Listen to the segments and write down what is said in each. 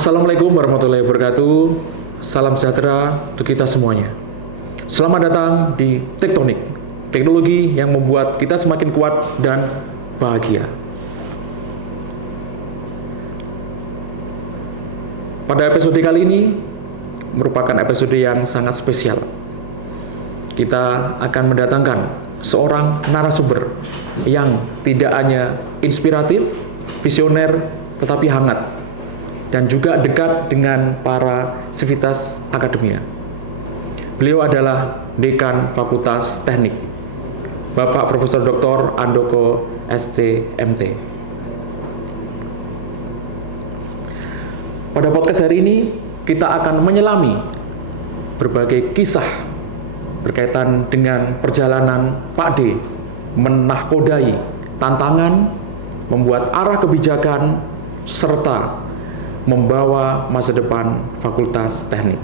Assalamualaikum warahmatullahi wabarakatuh. Salam sejahtera untuk kita semuanya. Selamat datang di Tektonik, teknologi yang membuat kita semakin kuat dan bahagia. Pada episode kali ini merupakan episode yang sangat spesial. Kita akan mendatangkan seorang narasumber yang tidak hanya inspiratif, visioner, tetapi hangat dan juga dekat dengan para sivitas akademia. Beliau adalah Dekan Fakultas Teknik, Bapak Profesor Dr. Andoko ST.MT. Pada podcast hari ini, kita akan menyelami berbagai kisah berkaitan dengan perjalanan Pak D menahkodai tantangan, membuat arah kebijakan, serta membawa masa depan Fakultas Teknik.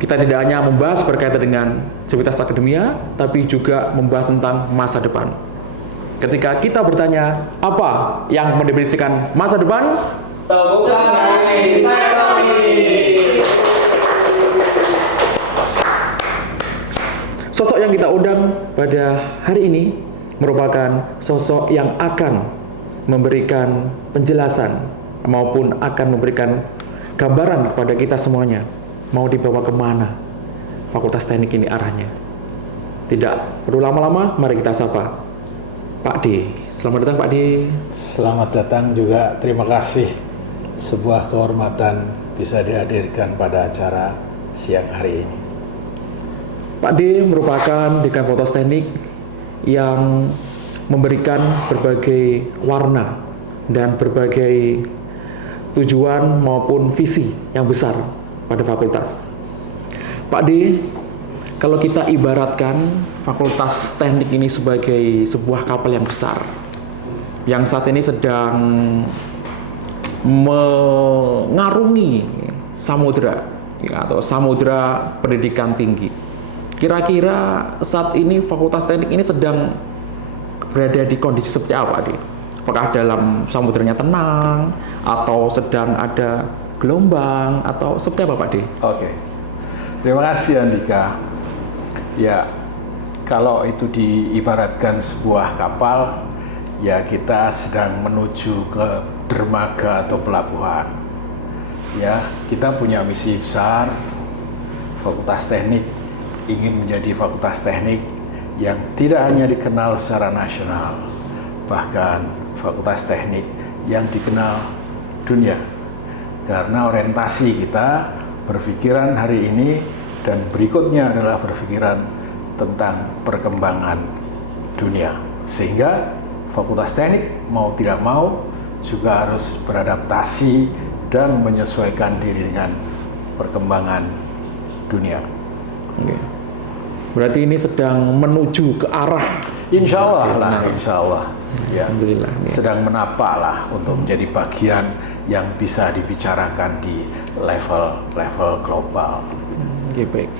Kita tidak hanya membahas berkaitan dengan sivitas akademia, tapi juga membahas tentang masa depan. Ketika kita bertanya, apa yang mendefinisikan masa depan? Temukan kami, Tektonik. Sosok yang kita undang pada hari ini merupakan sosok yang akan memberikan penjelasan maupun akan memberikan gambaran kepada kita semuanya mau dibawa kemana Fakultas Teknik ini arahnya. Tidak perlu lama-lama, mari kita sapa Pak D. Selamat datang Pak D. Selamat datang juga, terima kasih. Sebuah kehormatan bisa dihadirkan pada acara siang hari ini. Pak D merupakan Dekan Fakultas Teknik yang memberikan berbagai warna dan berbagai tujuan maupun visi yang besar pada fakultas. Pak D, kalau kita ibaratkan Fakultas Teknik ini sebagai sebuah kapal yang besar yang saat ini sedang mengarungi samudera atau samudera pendidikan tinggi. Kira-kira saat ini Fakultas Teknik ini sedang berada di kondisi seperti apa, Dik? Apakah dalam samudranya tenang, atau sedang ada gelombang, atau seperti apa, Pak Dik? Oke, terima kasih Andika. Ya, kalau itu diibaratkan sebuah kapal, ya kita sedang menuju ke dermaga atau pelabuhan. Ya, kita punya misi besar, Fakultas Teknik ingin menjadi Fakultas Teknik yang tidak hanya dikenal secara nasional, bahkan Fakultas Teknik yang dikenal dunia. Karena orientasi kita berpikiran hari ini dan berikutnya adalah berpikiran tentang perkembangan dunia. Sehingga Fakultas Teknik mau tidak mau juga harus beradaptasi dan menyesuaikan diri dengan perkembangan dunia. Oke. Berarti ini sedang menuju ke arah, Insya Allah lah, insya Allah. Ya, alhamdulillah. sedang menapak lah untuk menjadi bagian yang bisa dibicarakan di level global. Oke, baik.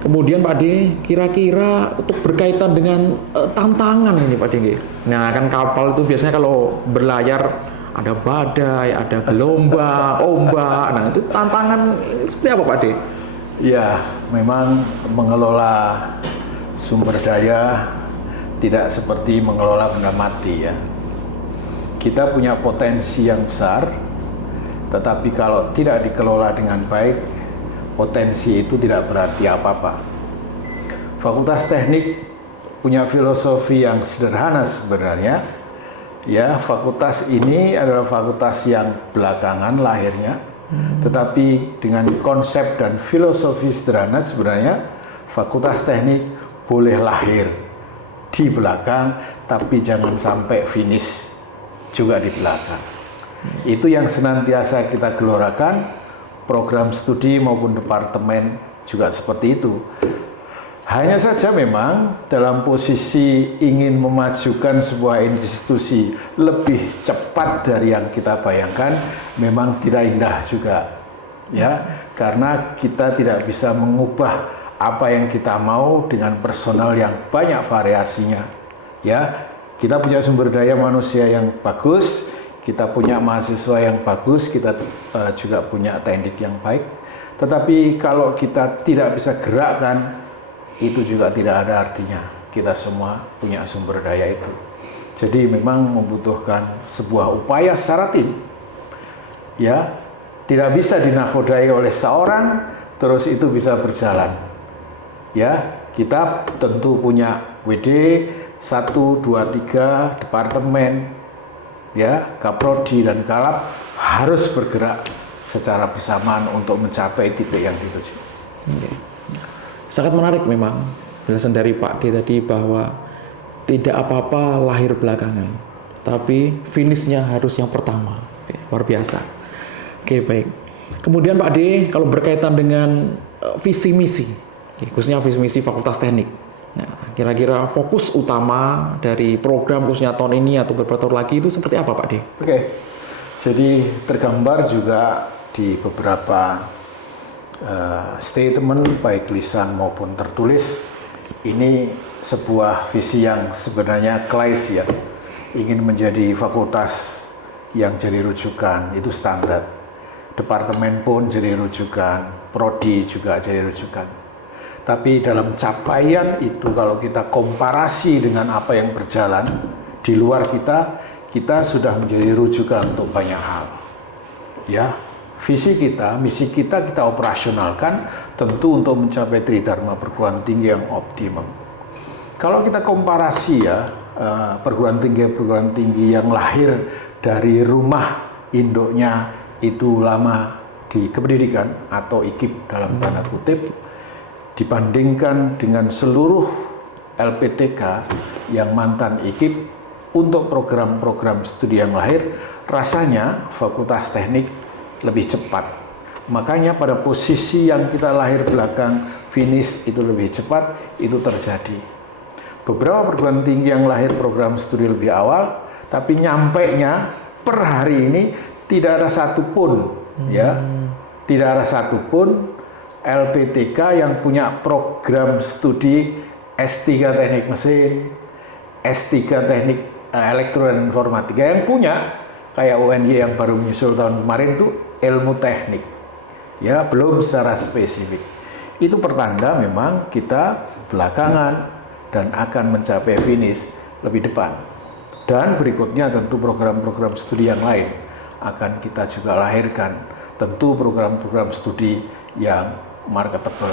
Kemudian Pak D, kira-kira untuk berkaitan dengan tantangan ini Pak D. Nah, kan kapal itu biasanya kalau berlayar ada badai, ada gelombang, ombak. Nah, itu tantangan ini seperti apa Pak D? Ya, memang mengelola sumber daya tidak seperti mengelola benda mati ya. Kita punya potensi yang besar, tetapi kalau tidak dikelola dengan baik, potensi itu tidak berarti apa-apa. Fakultas Teknik punya filosofi yang sederhana sebenarnya. Ya, fakultas ini adalah fakultas yang belakangan lahirnya, tetapi dengan konsep dan filosofi sederhana sebenarnya Fakultas Teknik boleh lahir di belakang, tapi jangan sampai finish juga di belakang. Itu yang senantiasa kita gelorakan, program studi maupun departemen juga seperti itu. Hanya saja memang dalam posisi ingin memajukan sebuah institusi lebih cepat dari yang kita bayangkan, memang tidak indah juga. Ya, karena kita tidak bisa mengubah apa yang kita mau dengan personal yang banyak variasinya. Ya, kita punya sumber daya manusia yang bagus, kita punya mahasiswa yang bagus, kita juga punya teknik yang baik. Tetapi kalau kita tidak bisa gerakkan, itu juga tidak ada artinya. Kita semua punya sumber daya itu. Jadi memang membutuhkan sebuah upaya secara tim. Ya, tidak bisa dinakodai oleh seorang terus itu bisa berjalan. Ya, kita tentu punya WD 1, 2, 3 departemen, ya, Kaprodi dan Kalab harus bergerak secara bersamaan untuk mencapai titik yang dituju. Sangat menarik memang penjelasan dari Pak D tadi bahwa tidak apa-apa lahir belakangan, tapi finishnya harus yang pertama. Oke, luar biasa. Oke, baik. Kemudian Pak D, kalau berkaitan dengan visi misi, khususnya visi misi Fakultas Teknik, nah, kira-kira fokus utama dari program khususnya tahun ini atau beberapa tahun lagi itu seperti apa Pak D? Oke, jadi tergambar juga di beberapa statement baik lisan maupun tertulis. Ini sebuah visi yang sebenarnya klise ya, ingin menjadi fakultas yang jadi rujukan, itu standar. Departemen pun jadi rujukan, prodi juga jadi rujukan. Tapi dalam capaian itu kalau kita komparasi dengan apa yang berjalan di luar kita sudah menjadi rujukan untuk banyak hal. Ya, visi kita, misi kita operasionalkan tentu untuk mencapai tridharma perguruan tinggi yang optimum. Kalau kita komparasi ya, perguruan tinggi yang lahir dari rumah induknya itu lama di kependidikan atau IKIP dalam tanda kutip, dibandingkan dengan seluruh LPTK yang mantan IKIP untuk program-program studi yang lahir, rasanya Fakultas Teknik lebih cepat. Makanya pada posisi yang kita lahir belakang finish itu lebih cepat, itu terjadi. Beberapa perguruan tinggi yang lahir program studi lebih awal, tapi nyampainya per hari ini tidak ada satupun, ya, tidak ada satupun LPTK yang punya program studi S3 Teknik Mesin, S3 Teknik Elektro dan Informatika yang punya, kayak UNY yang baru menyusul tahun kemarin itu ilmu teknik, ya, belum secara spesifik. Itu pertanda memang kita belakangan dan akan mencapai finish lebih depan. Dan berikutnya tentu program-program studi yang lain akan kita juga lahirkan, tentu program-program studi yang marketable.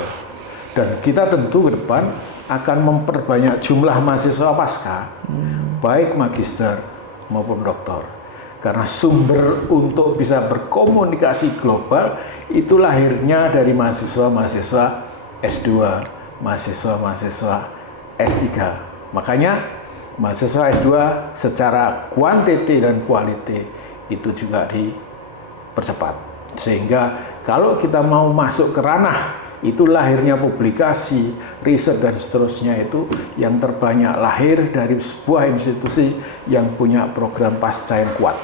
Dan kita tentu ke depan akan memperbanyak jumlah mahasiswa pasca, baik magister maupun doktor. Karena sumber untuk bisa berkomunikasi global itu lahirnya dari mahasiswa-mahasiswa S2, mahasiswa-mahasiswa S3. Makanya mahasiswa S2 secara kuantiti dan kualiti itu juga dipercepat. Sehingga kalau kita mau masuk ke ranah itu lahirnya publikasi, riset dan seterusnya itu yang terbanyak lahir dari sebuah institusi yang punya program pasca yang kuat.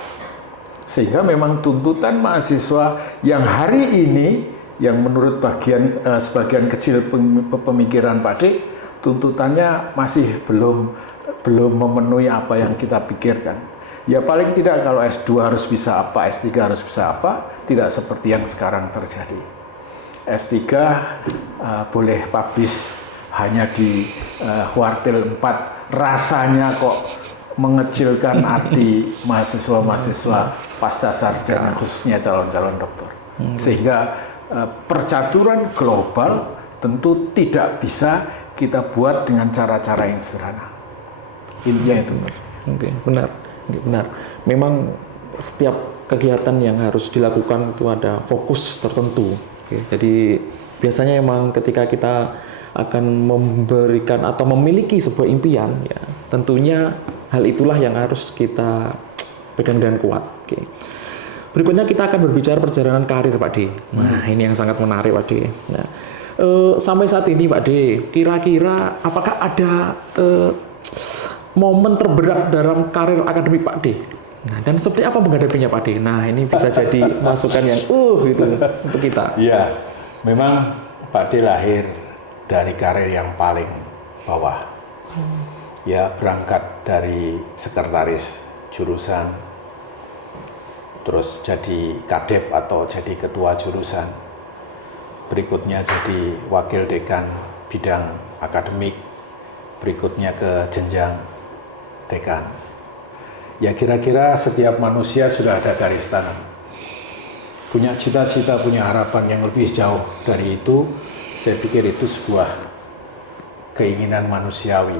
Sehingga memang tuntutan mahasiswa yang hari ini yang menurut sebagian kecil pemikiran Pak D, tuntutannya masih belum memenuhi apa yang kita pikirkan. Ya paling tidak kalau S2 harus bisa apa, S3 harus bisa apa, tidak seperti yang sekarang terjadi. S3 boleh publish hanya di kuartil 4, rasanya kok mengecilkan arti mahasiswa-mahasiswa pasca sarjana khususnya calon-calon doktor. Sehingga percaturan global tentu tidak bisa kita buat dengan cara-cara yang sederhana. Intinya itu. Oke, benar. Benar. Memang setiap kegiatan yang harus dilakukan itu ada fokus tertentu. Oke, jadi biasanya memang ketika kita akan memberikan atau memiliki sebuah impian, ya tentunya hal itulah yang harus kita pegang dengan kuat. Oke. Berikutnya kita akan berbicara perjalanan karir Pak D. Nah, ini yang sangat menarik Pak D. Nah, sampai saat ini Pak D, kira-kira apakah ada momen terberat dalam karir akademik Pak D? Nah, dan seperti apa menghadapinya Pak D? Nah, ini bisa jadi masukan yang gitu untuk kita. Iya, memang Pak D lahir dari karir yang paling bawah. Ya, berangkat dari sekretaris jurusan, terus jadi kadep atau jadi ketua jurusan, berikutnya jadi wakil dekan bidang akademik, berikutnya ke jenjang dekan. Ya kira-kira setiap manusia sudah ada garis tangan, punya cita-cita, punya harapan yang lebih jauh dari itu. Saya pikir itu sebuah keinginan manusiawi.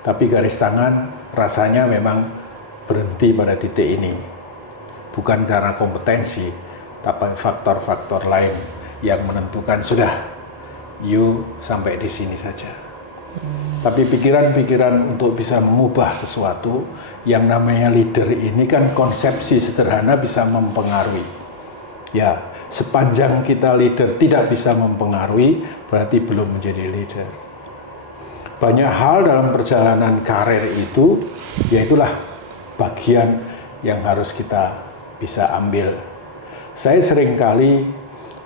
Tapi garis tangan rasanya memang berhenti pada titik ini. Bukan karena kompetensi, tapi faktor-faktor lain yang menentukan sudah, you sampai di sini saja. Tapi pikiran-pikiran untuk bisa mengubah sesuatu, yang namanya leader ini kan konsepsi sederhana bisa mempengaruhi. Ya, sepanjang kita leader tidak bisa mempengaruhi, berarti belum menjadi leader. Banyak hal dalam perjalanan karir itu, yaitulah bagian yang harus kita bisa ambil. Saya seringkali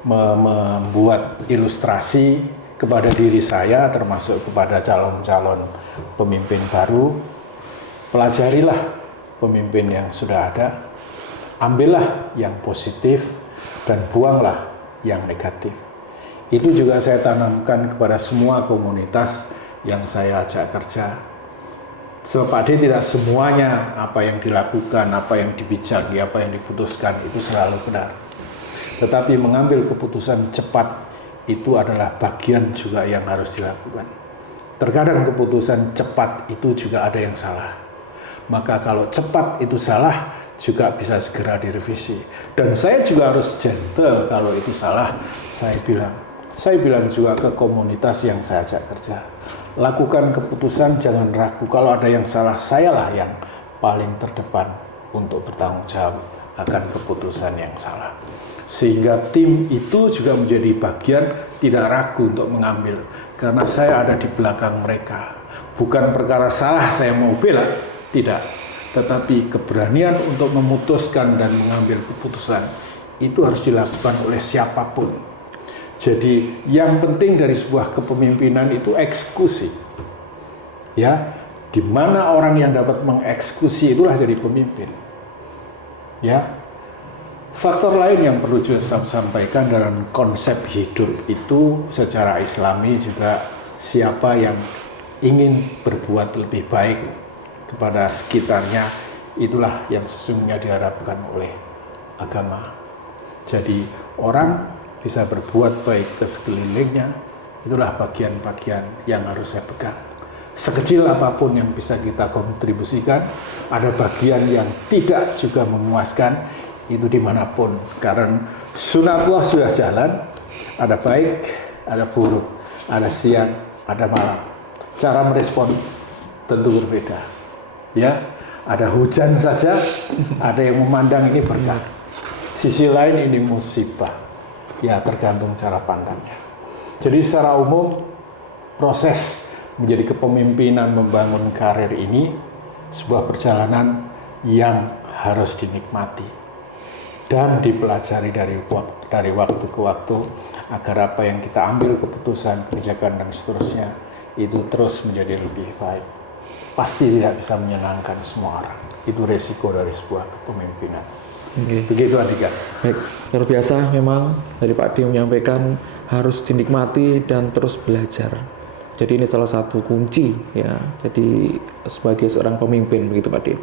membuat ilustrasi kepada diri saya, termasuk kepada calon-calon pemimpin baru. Pelajarilah pemimpin yang sudah ada, ambillah yang positif, dan buanglah yang negatif. Itu juga saya tanamkan kepada semua komunitas yang saya ajak kerja. Sebab Pak D tidak semuanya apa yang dilakukan, apa yang dibicaki, apa yang diputuskan itu selalu benar. Tetapi mengambil keputusan cepat itu adalah bagian juga yang harus dilakukan. Terkadang keputusan cepat itu juga ada yang salah. Maka kalau cepat itu salah, juga bisa segera direvisi. Dan saya juga harus gentle kalau itu salah. Saya bilang juga ke komunitas yang saya ajak kerja, lakukan keputusan, jangan ragu. Kalau ada yang salah, sayalah yang paling terdepan untuk bertanggung jawab akan keputusan yang salah. Sehingga tim itu juga menjadi bagian tidak ragu untuk mengambil. Karena saya ada di belakang mereka. Bukan perkara salah saya mau bela, tidak. Tetapi keberanian untuk memutuskan dan mengambil keputusan itu harus dilakukan oleh siapapun. Jadi yang penting dari sebuah kepemimpinan itu eksekusi. Ya, di mana orang yang dapat mengeksekusi itulah jadi pemimpin. Ya. Faktor lain yang perlu juga saya sampaikan dalam konsep hidup itu secara Islami juga siapa yang ingin berbuat lebih baik kepada sekitarnya, itulah yang sesungguhnya diharapkan oleh agama. Jadi orang bisa berbuat baik ke sekelilingnya, itulah bagian-bagian yang harus saya pegang. Sekecil apapun yang bisa kita kontribusikan, ada bagian yang tidak juga memuaskan, itu dimanapun. Karena sunatullah sudah jalan, ada baik, ada buruk, ada siang, ada malam. Cara merespon tentu berbeda. Ya, ada hujan saja, ada yang memandang ini berkah. Sisi lain ini musibah. Ya, tergantung cara pandangnya. Jadi secara umum proses menjadi kepemimpinan membangun karir ini sebuah perjalanan yang harus dinikmati dan dipelajari dari waktu ke waktu agar apa yang kita ambil keputusan, kebijakan dan seterusnya itu terus menjadi lebih baik. Pasti tidak bisa menyenangkan semua orang. Itu resiko dari sebuah kepemimpinan. Begitu Andika. Baik, luar biasa memang dari Pak D menyampaikan harus dinikmati dan terus belajar. Jadi ini salah satu kunci ya. Jadi sebagai seorang pemimpin begitu Pak D.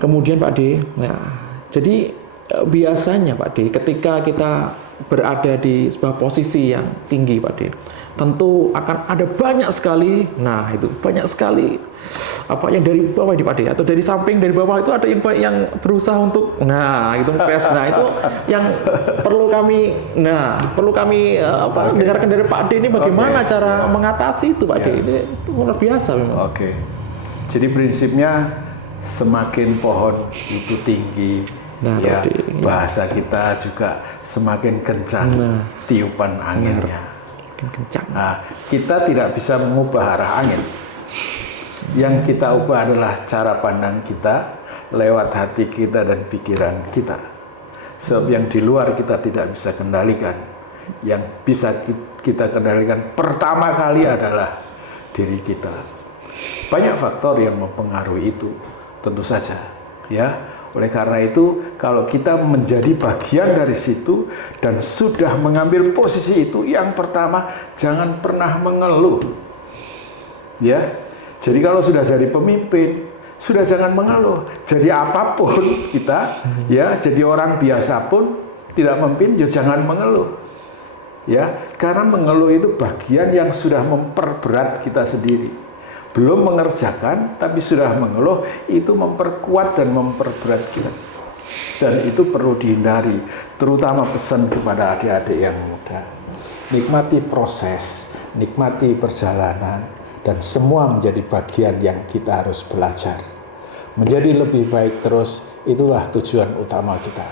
Kemudian Pak D, nah jadi biasanya Pak D ketika kita berada di sebuah posisi yang tinggi Pak D, tentu akan ada banyak sekali, nah itu banyak sekali apa yang dari bawah di Pak D atau dari samping dari bawah itu ada yang berusaha untuk itu press, nah itu yang perlu kami dengarkan dari Pak D ini bagaimana cara mengatasi itu Pak D. Itu luar biasa memang. Jadi prinsipnya semakin pohon itu tinggi, bahasa kita juga semakin kencang tiupan anginnya. Nah, kita tidak bisa mengubah arah angin. Yang kita ubah adalah cara pandang kita lewat hati kita dan pikiran kita. Sebab yang di luar kita tidak bisa kendalikan. Yang bisa kita kendalikan pertama kali adalah diri kita. Banyak faktor yang mempengaruhi itu, tentu saja. Ya, Oleh karena itu, kalau kita menjadi bagian dari situ dan sudah mengambil posisi itu, yang pertama jangan pernah mengeluh. Ya. Jadi kalau sudah jadi pemimpin, sudah jangan mengeluh. Jadi apapun kita, ya, jadi orang biasa pun tidak memimpin, ya jangan mengeluh. Ya, karena mengeluh itu bagian yang sudah memperberat kita sendiri. Belum mengerjakan, tapi sudah mengeluh, itu memperkuat dan memperberat kita. Dan itu perlu dihindari, terutama pesan kepada adik-adik yang muda. Nikmati proses, nikmati perjalanan, dan semua menjadi bagian yang kita harus belajar. Menjadi lebih baik terus, itulah tujuan utama kita.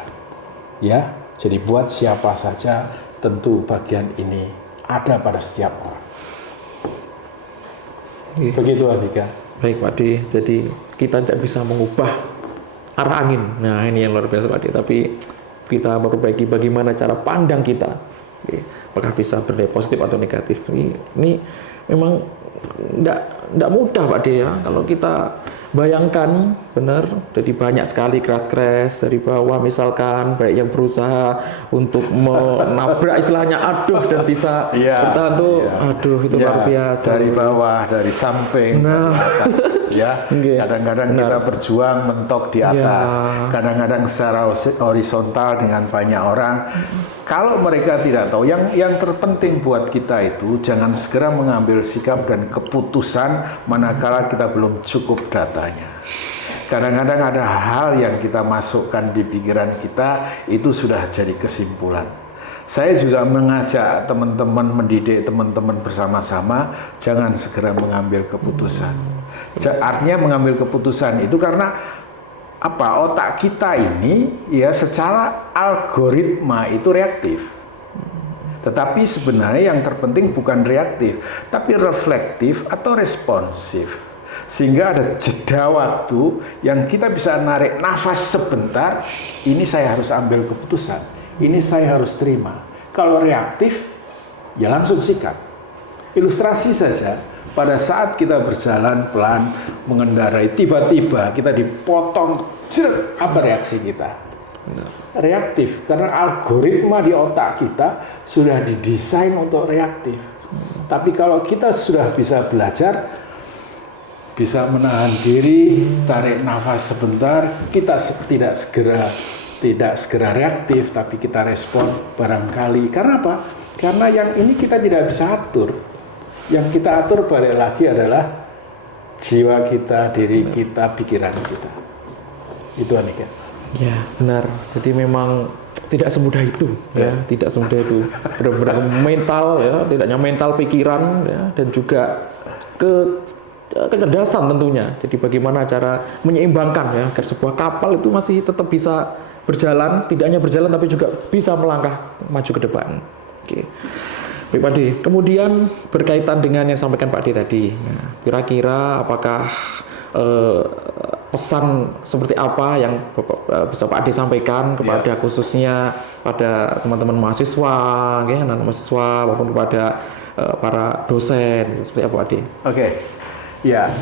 Ya, jadi buat siapa saja, tentu bagian ini ada pada setiap orang. Begitu Andika. Baik Pak D, jadi kita tidak bisa mengubah arah angin. Nah ini yang luar biasa Pak D, tapi kita memperbaiki bagaimana cara pandang kita. Apakah bisa bernilai positif atau negatif. Ini memang tidak mudah Pak D ya. Kalau kita bayangkan benar, jadi banyak sekali keras-keras dari bawah misalkan, baik yang berusaha untuk menabrak istilahnya aduh dan bisa bertahan tuh, aduh itu luar biasa. Dari bawah, dari samping, dari atas, ya. Kadang-kadang kita berjuang mentok di atas, kadang-kadang secara horizontal dengan banyak orang. Kalau mereka tidak tahu, yang terpenting buat kita itu jangan segera mengambil sikap dan keputusan manakala kita belum cukup datanya. Kadang-kadang ada hal yang kita masukkan di pikiran kita, itu sudah jadi kesimpulan. Saya juga mengajak teman-teman, mendidik teman-teman bersama-sama, jangan segera mengambil keputusan. Artinya mengambil keputusan itu karena otak kita ini ya secara algoritma itu reaktif. Tetapi sebenarnya yang terpenting bukan reaktif, tapi reflektif atau responsif. Sehingga ada jeda waktu yang kita bisa narik nafas sebentar, ini saya harus ambil keputusan, ini saya harus terima. Kalau reaktif, ya langsung sikap. Ilustrasi saja, pada saat kita berjalan pelan, mengendarai, tiba-tiba kita dipotong, apa reaksi kita? Reaktif, karena algoritma di otak kita sudah didesain untuk reaktif. Tapi kalau kita sudah bisa belajar, bisa menahan diri, tarik nafas sebentar, kita tidak segera reaktif, tapi kita respon barangkali. Karena apa? Karena yang ini kita tidak bisa atur. Yang kita atur balik lagi adalah jiwa kita, diri kita, pikiran kita. Itu Anika. Ya benar. Jadi memang tidak semudah itu, ya. Tidak semudah itu. Benar-benar mental, ya. Tidak hanya mental, pikiran, ya. Dan juga kecerdasan tentunya. Jadi bagaimana cara menyeimbangkan ya agar sebuah kapal itu masih tetap bisa berjalan, tidak hanya berjalan tapi juga bisa melangkah maju ke depan. Oke. Baik Pak D, kemudian berkaitan dengan yang disampaikan Pak D tadi, nah, kira-kira apakah pesan seperti apa yang bisa Pak D sampaikan kepada khususnya pada teman-teman mahasiswa, ya, anak mahasiswa maupun kepada para dosen, seperti apa Pak D? Oke, ya,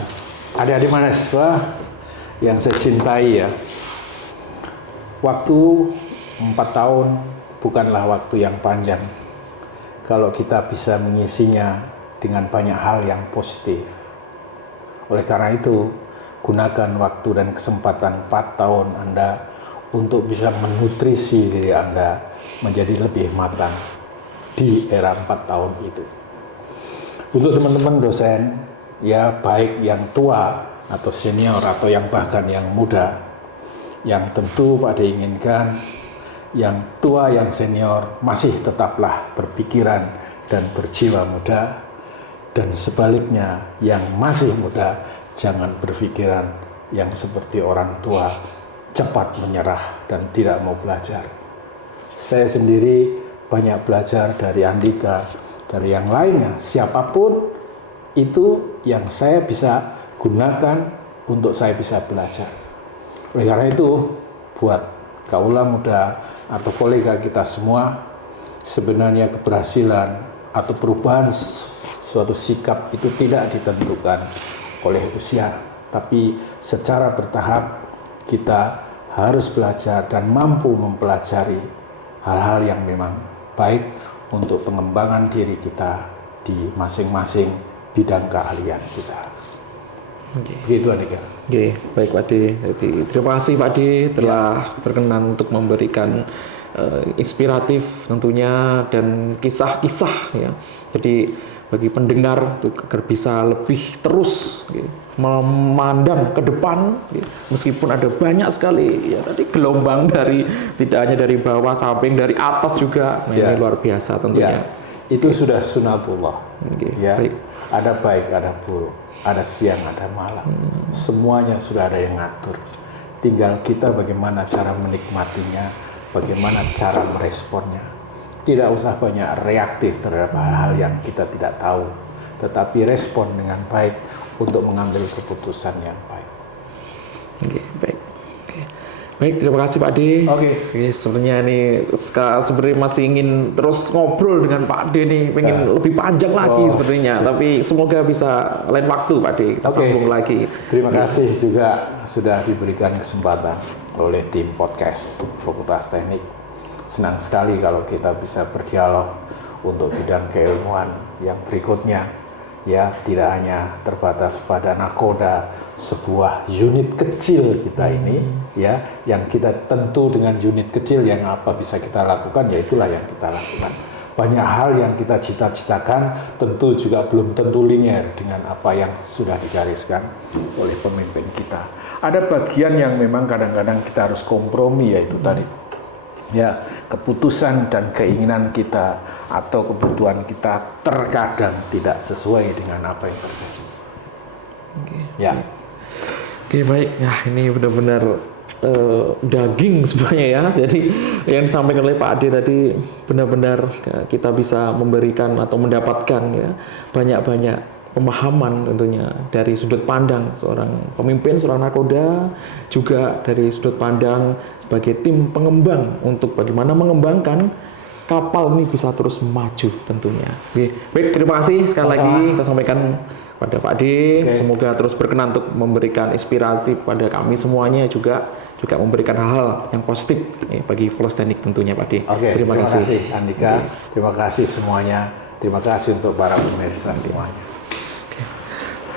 adik-adik mahasiswa yang saya cintai ya, waktu 4 tahun bukanlah waktu yang panjang. Kalau kita bisa mengisinya dengan banyak hal yang positif. Oleh karena itu, gunakan waktu dan kesempatan 4 tahun Anda untuk bisa menutrisi diri Anda menjadi lebih matang di era 4 tahun itu. Untuk teman-teman dosen, ya baik yang tua atau senior atau yang bahkan yang muda, yang tentu pada inginkan yang tua, yang senior masih tetaplah berpikiran dan berjiwa muda, dan sebaliknya yang masih muda jangan berpikiran yang seperti orang tua, cepat menyerah dan tidak mau belajar. Saya sendiri banyak belajar dari Andika, dari yang lainnya, siapapun itu yang saya bisa gunakan untuk saya bisa belajar. Oleh karena itu, buat kaula muda atau kolega kita semua, sebenarnya keberhasilan atau perubahan suatu sikap itu tidak ditentukan oleh usia, tapi secara bertahap kita harus belajar dan mampu mempelajari hal-hal yang memang baik untuk pengembangan diri kita di masing-masing bidang keahlian kita. Begitu Andika. Oke, baik Pak De. Jadi, terima kasih Pak De telah berkenan untuk memberikan inspiratif tentunya dan kisah-kisah ya. Jadi bagi pendengar untuk agar bisa lebih terus memandang ke depan meskipun ada banyak sekali ya tadi gelombang dari tidak hanya dari bawah samping dari atas juga ini luar biasa tentunya. Itu sudah sunatullah. Ya. Baik. Ada baik, ada buruk, ada siang, ada malam. Semuanya sudah ada yang ngatur. Tinggal kita bagaimana cara menikmatinya, bagaimana cara meresponnya. Tidak usah banyak reaktif terhadap hal-hal yang kita tidak tahu, tetapi respon dengan baik untuk mengambil keputusan yang baik. Oke, baik. Baik, terima kasih Pak De. Oke. Sebenarnya ini sebenarnya masih ingin terus ngobrol dengan Pak De nih, pengen lebih panjang lagi sebenarnya. Tapi semoga bisa lain waktu Pak De, kita sambung lagi. Terima kasih juga sudah diberikan kesempatan oleh tim podcast Fakultas Teknik. Senang sekali kalau kita bisa berdialog untuk bidang keilmuan yang berikutnya. Ya, tidak hanya terbatas pada nakoda sebuah unit kecil kita ini, ya, yang kita tentu dengan unit kecil yang apa bisa kita lakukan, ya itulah yang kita lakukan. Banyak hal yang kita cita-citakan tentu juga belum tentu linear dengan apa yang sudah digariskan oleh pemimpin kita. Ada bagian yang memang kadang-kadang kita harus kompromi, yaitu tadi. Ya, keputusan dan keinginan kita atau kebutuhan kita terkadang tidak sesuai dengan apa yang terjadi. Ya. Oke, baik. Ya, ini benar-benar daging sebenarnya ya. Jadi yang disampaikan oleh Pak Ade tadi benar-benar kita bisa memberikan atau mendapatkan ya banyak-banyak pemahaman tentunya dari sudut pandang seorang pemimpin, seorang nakoda, juga dari sudut pandang sebagai tim pengembang untuk bagaimana mengembangkan kapal ini bisa terus maju tentunya. Oke, baik, terima kasih sekali lagi kita sampaikan pada Pak De. Semoga terus berkenan untuk memberikan inspirasi pada kami semuanya juga memberikan hal-hal yang positif bagi Fakultas Teknik tentunya Pak De. Terima kasih Andika. Terima kasih semuanya. Terima kasih untuk para pemirsa semuanya.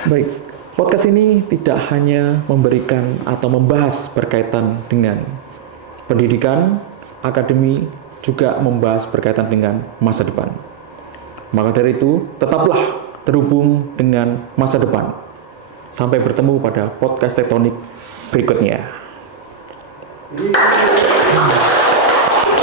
Baik, podcast ini tidak hanya memberikan atau membahas berkaitan dengan pendidikan, akademi, juga membahas berkaitan dengan masa depan. Maka dari itu, tetaplah terhubung dengan masa depan. Sampai bertemu pada podcast tektonik berikutnya.